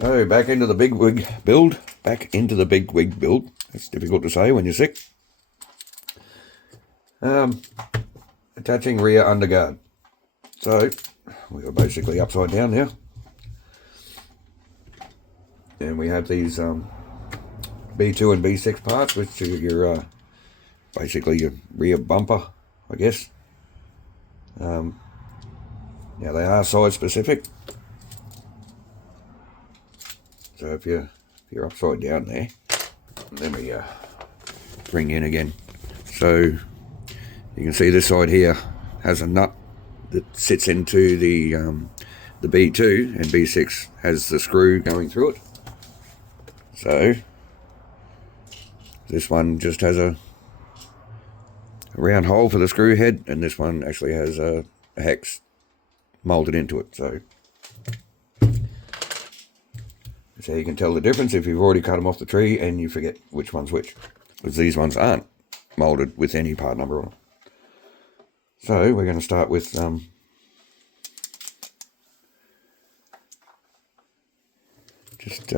So back into the Bigwig build. Back into the Bigwig build. It's difficult to say when you're sick. Attaching rear underguard. So we are basically upside down now. And we have these B2 and B6 parts, which are your basically your rear bumper, I guess. Now they are size specific. So if you're upside down there, let me bring in again. So you can see this side here has a nut that sits into the B2, and B6 has the screw going through it. So this one just has a round hole for the screw head, and this one actually has a hex molded into it. So you can tell the difference if you've already cut them off the tree and you forget which one's which, because these ones aren't molded with any part number on them. So we're going to start with just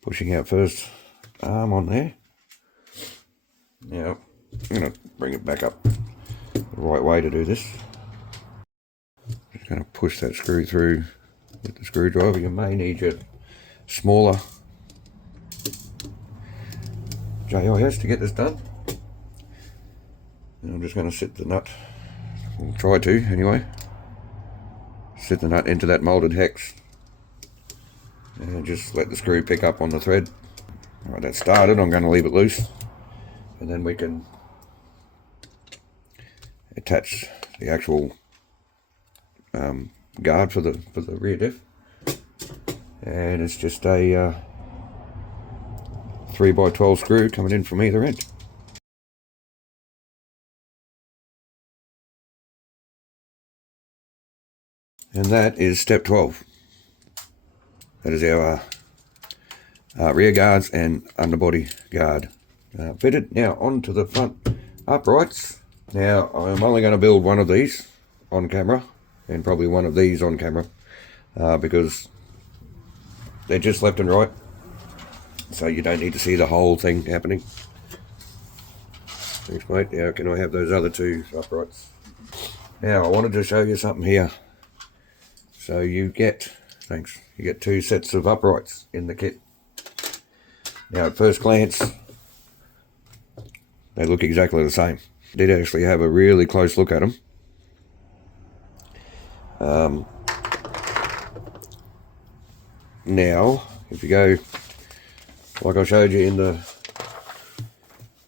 pushing out first arm on there. Now I'm going to bring it back up the right way to do this. Just going to push that screw through with the screwdriver. You may need your smaller JIS to get this done. And I'm just going to sit the nut, we'll try to anyway, sit the nut into that molded hex and just let the screw pick up on the thread. Alright, that's started. I'm going to leave it loose, and then we can attach the actual guard for the rear diff. And it's just a 3x12 screw coming in from either end. And that is step 12. That is our rear guards and underbody guard fitted. Now onto the front uprights. Now I'm only going to build one of these on camera, and probably one of these on camera, because they're just left and right, so you don't need to see the whole thing happening. Thanks mate. Now can I have those other two uprights? Now I wanted to show you something here. So you get, thanks, you get two sets of uprights in the kit. Now at first glance, they look exactly the same. I did actually have a really close look at them. Now, if you go, like I showed you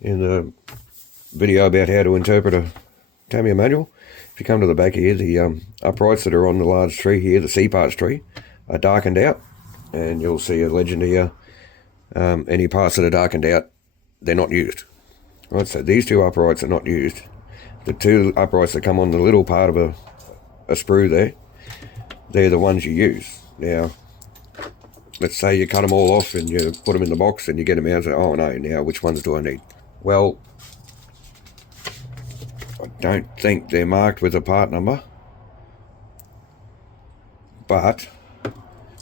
in the video about how to interpret a Tamiya manual, if you come to the back here, the uprights that are on the large tree here, the C-parts tree, are darkened out, and you'll see a legend here. Any parts that are darkened out, they're not used. Right, so these two uprights are not used. The two uprights that come on the little part of a sprue there, they're the ones you use. Now, let's say you cut them all off and you put them in the box and you get them out and say, oh no, now which ones do I need? Well, I don't think they're marked with a part number, but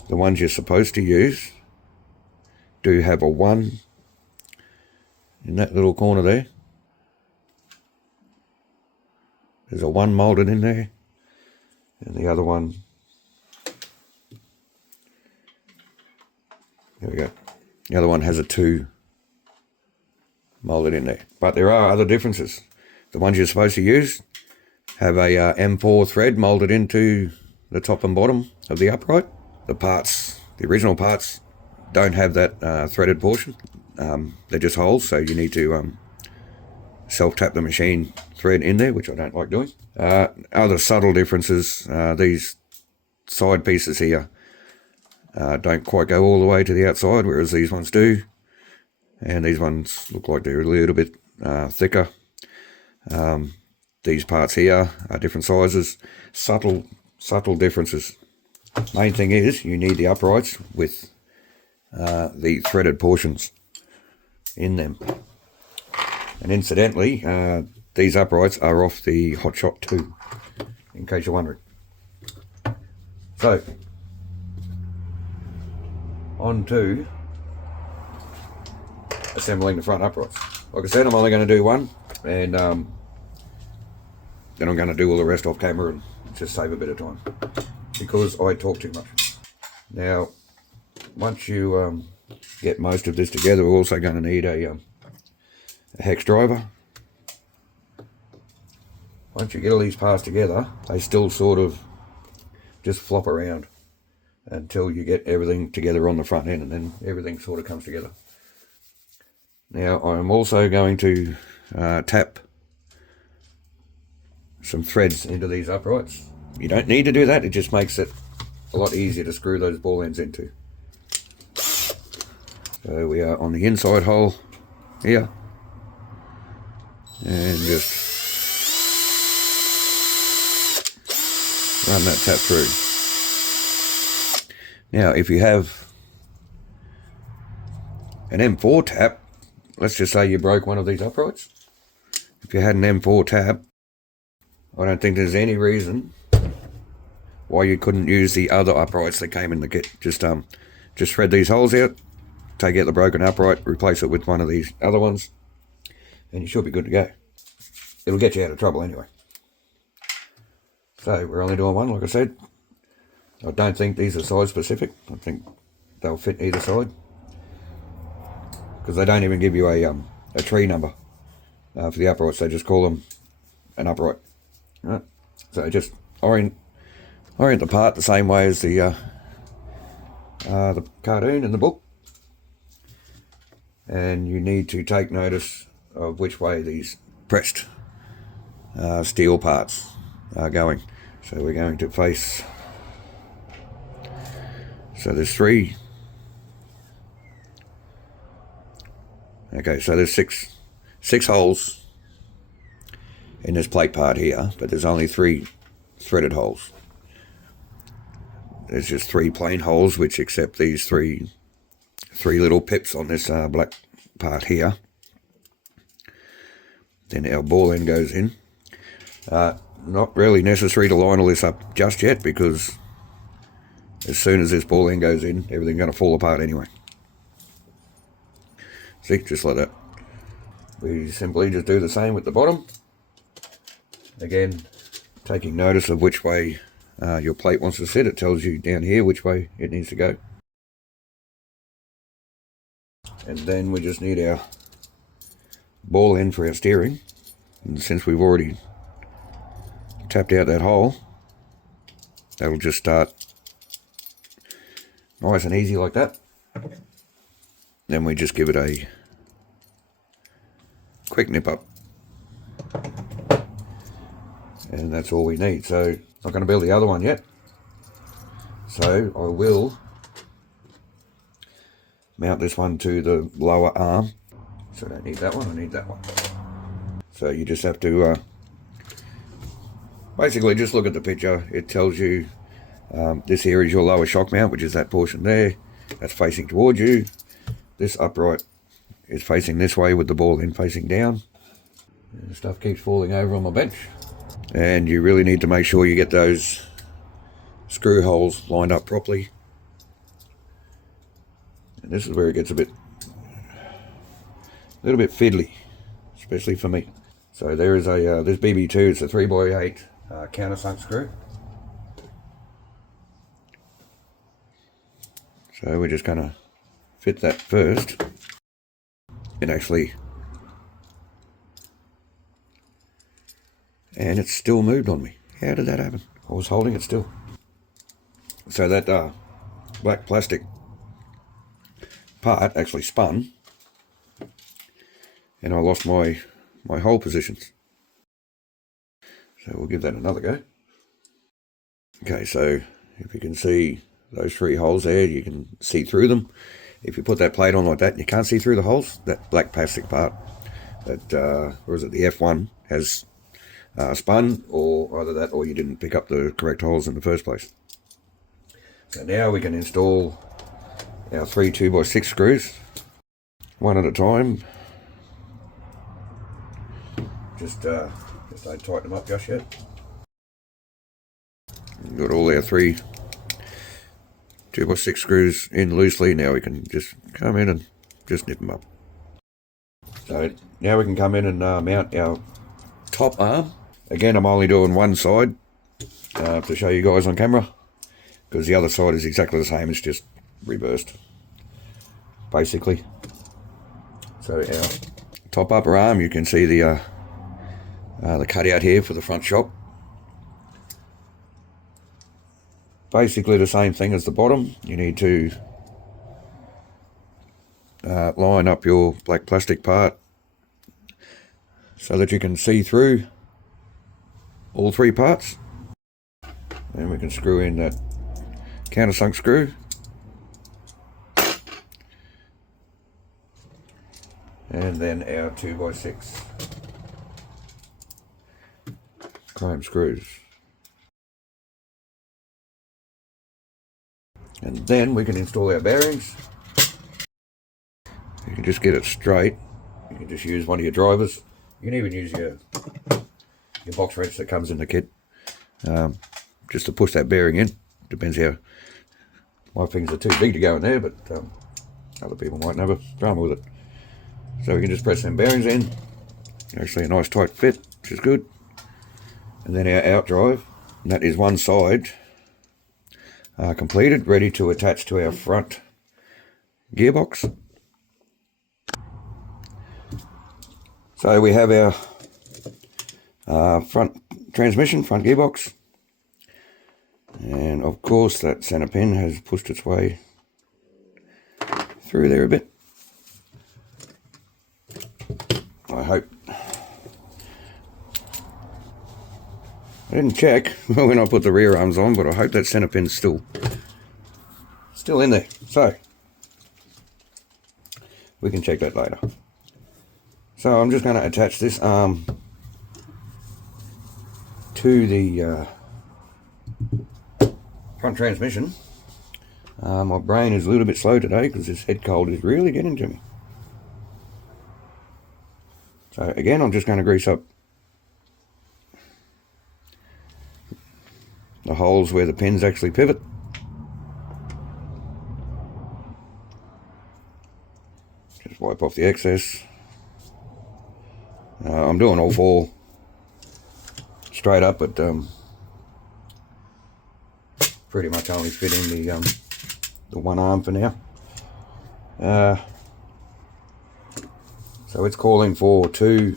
the ones you're supposed to use do have a 1 in that little corner there. There's a 1 molded in there, and the other one, there we go, the other one has a 2 molded in there. But there are other differences. The ones you're supposed to use have a M4 thread molded into the top and bottom of the upright. The parts, the original parts, don't have that threaded portion. They're just holes, so you need to self-tap the machine thread in there, which I don't like doing. Other subtle differences, these side pieces here don't quite go all the way to the outside, whereas these ones do. And these ones look like they're a little bit thicker. These parts here are different sizes. Subtle differences. Main thing is you need the uprights with the threaded portions in them. And incidentally, these uprights are off the Hot Shot 2, in case you're wondering. So, on to assembling the front uprights. Like I said, I'm only going to do one, and then I'm going to do all the rest off camera and just save a bit of time, because I talk too much. Now, once you get most of this together, we're also going to need a hex driver. Once you get all these parts together, they still sort of just flop around until you get everything together on the front end, and then everything sort of comes together. Now, I'm also going to tap some threads into these uprights. You don't need to do that, it just makes it a lot easier to screw those ball ends into. So we are on the inside hole here, and just run that tap through. Now, if you have an M4 tap, let's just say you broke one of these uprights. If you had an M4 tap, I don't think there's any reason why you couldn't use the other uprights that came in the kit. Just thread these holes out, take out the broken upright, replace it with one of these other ones, and you should be good to go. It'll get you out of trouble anyway. So we're only doing one, like I said. I don't think these are size specific. I think they'll fit either side, because they don't even give you a tree number for the uprights. They just call them an upright. Right? So just orient the part the same way as the cartoon in the book, and you need to take notice of which way these pressed steel parts are going. So we're going to face, so there's three, okay, so there's six holes in this plate part here, but there's only 3 threaded holes. There's just 3 plain holes which accept these three little pips on this black part here. Then our ball end goes in. Not really necessary to line all this up just yet, because as soon as this ball end goes in, everything's going to fall apart anyway. See, just like that. We simply just do the same with the bottom. Again, taking notice of which way your plate wants to sit. It tells you down here which way it needs to go. And then we just need our ball end for our steering. And since we've already tapped out that hole, that'll just start nice and easy like that. Then we just give it a quick nip up, and that's all we need. So I'm not going to build the other one yet, so I will mount this one to the lower arm. So I don't need that one, I need that one. So you just have to basically just look at the picture. It tells you this here is your lower shock mount, which is that portion there. That's facing towards you. This upright is facing this way with the ball end facing down. And stuff keeps falling over on my bench. And you really need to make sure you get those screw holes lined up properly. And this is where it gets a little bit fiddly, especially for me. So there is a this BB2, it's a 3x8 countersunk screw. So we're just going to fit that first. And actually, and it's still moved on me. How did that happen? I was holding it still. So that black plastic part actually spun, and I lost my hole positions. So we'll give that another go. Okay, so if you can see those 3 holes there, you can see through them. If you put that plate on like that and you can't see through the holes, that black plastic part, that, or is it the F1, has spun, or either that or you didn't pick up the correct holes in the first place. So now we can install our 3 2x6 screws, one at a time. Just don't tighten them up just yet. We've got all our 3 2x6 screws in loosely. Now we can just come in and just nip them up. So now we can come in and mount our top arm. Again, I'm only doing one side to show you guys on camera, because the other side is exactly the same, it's just reversed, basically. So our top upper arm, you can see the cutout here for the front shock. Basically the same thing as the bottom. You need to line up your black plastic part so that you can see through all three parts. Then we can screw in that countersunk screw. And then our 2x6 chrome screws. And then we can install our bearings. You can just get it straight. You can just use one of your drivers. You can even use your box wrench that comes in the kit, just to push that bearing in. Depends how, my fingers are too big to go in there, but other people might have a drama with it. So we can just press them bearings in. Actually a nice tight fit, which is good. And then our out drive, and that is one side completed, ready to attach to our front gearbox. So we have our front transmission, front gearbox, and of course that center pin has pushed its way through there a bit. I hope. I didn't check when I put the rear arms on, but I hope that center pin's still in there. So we can check that later. So I'm just going to attach this arm to the front transmission. My brain is a little bit slow today because this head cold is really getting to me. So again, I'm just going to grease up the holes where the pins actually pivot. Just wipe off the excess. I'm doing all four straight up, but pretty much only fitting the one arm for now. So it's calling for 2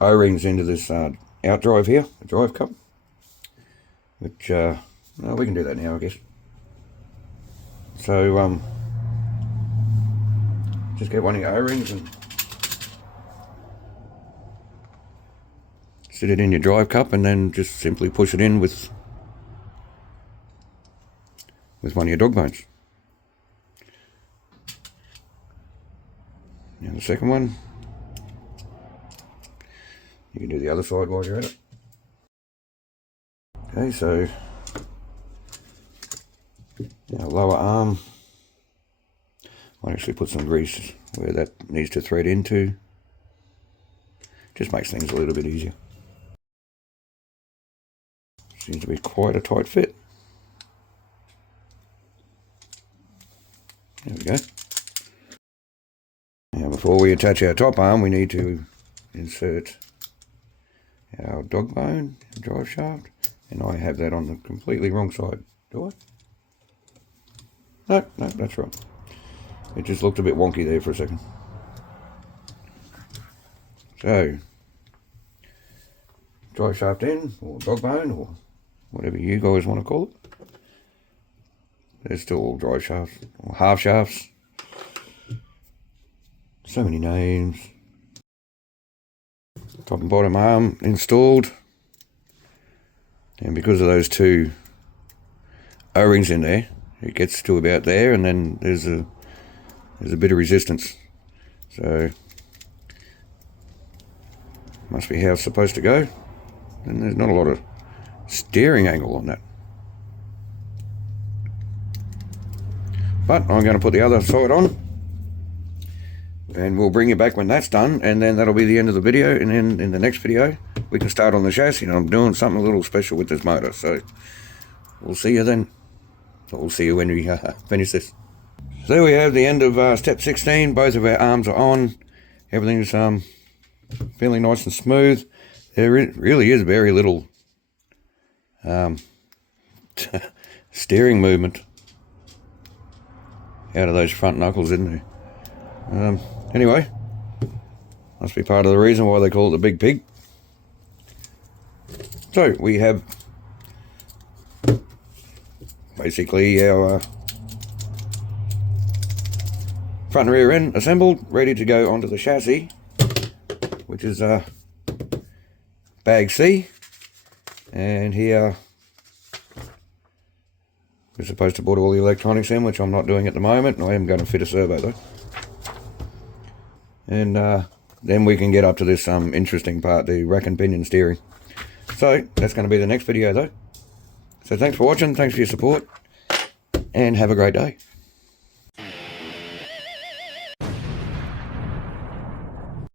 O-rings into this out drive here, the drive cup, which well, we can do that now, I guess. So just get one of your O-rings and sit it in your drive cup, and then just simply push it in with one of your dog bones. Now the second one, you can do the other side while you're at it. Okay, so our lower arm, I'll actually put some grease where that needs to thread into. Just makes things a little bit easier. Seems to be quite a tight fit. There we go. Now before we attach our top arm, we need to insert our dog bone, drive shaft, and I have that on the completely wrong side. Do I? No, that's right. It just looked a bit wonky there for a second. So, drive shaft in, or dog bone, or whatever you guys want to call it. They're still all drive shafts, or half shafts. So many names. Top and bottom arm installed. And because of those 2 O-rings in there, it gets to about there, and then there's a bit of resistance. So must be how it's supposed to go. And there's not a lot of steering angle on that. But I'm going to put the other side on, and we'll bring you back when that's done, and then that'll be the end of the video. And then in the next video we can start on the chassis, and I'm doing something a little special with this motor, so we'll see you then. So we'll see you when we finish this. So there we have the end of step 16. Both of our arms are on. Everything's feeling nice and smooth. There really is very little steering movement out of those front knuckles, isn't there? Anyway, must be part of the reason why they call it the big pig. So we have basically our front and rear end assembled, ready to go onto the chassis, which is bag C. And here we're supposed to put all the electronics in, which I'm not doing at the moment. I am going to fit a servo though. And then we can get up to this interesting part, the rack and pinion steering. So that's going to be the next video though. So thanks for watching, thanks for your support, and have a great day.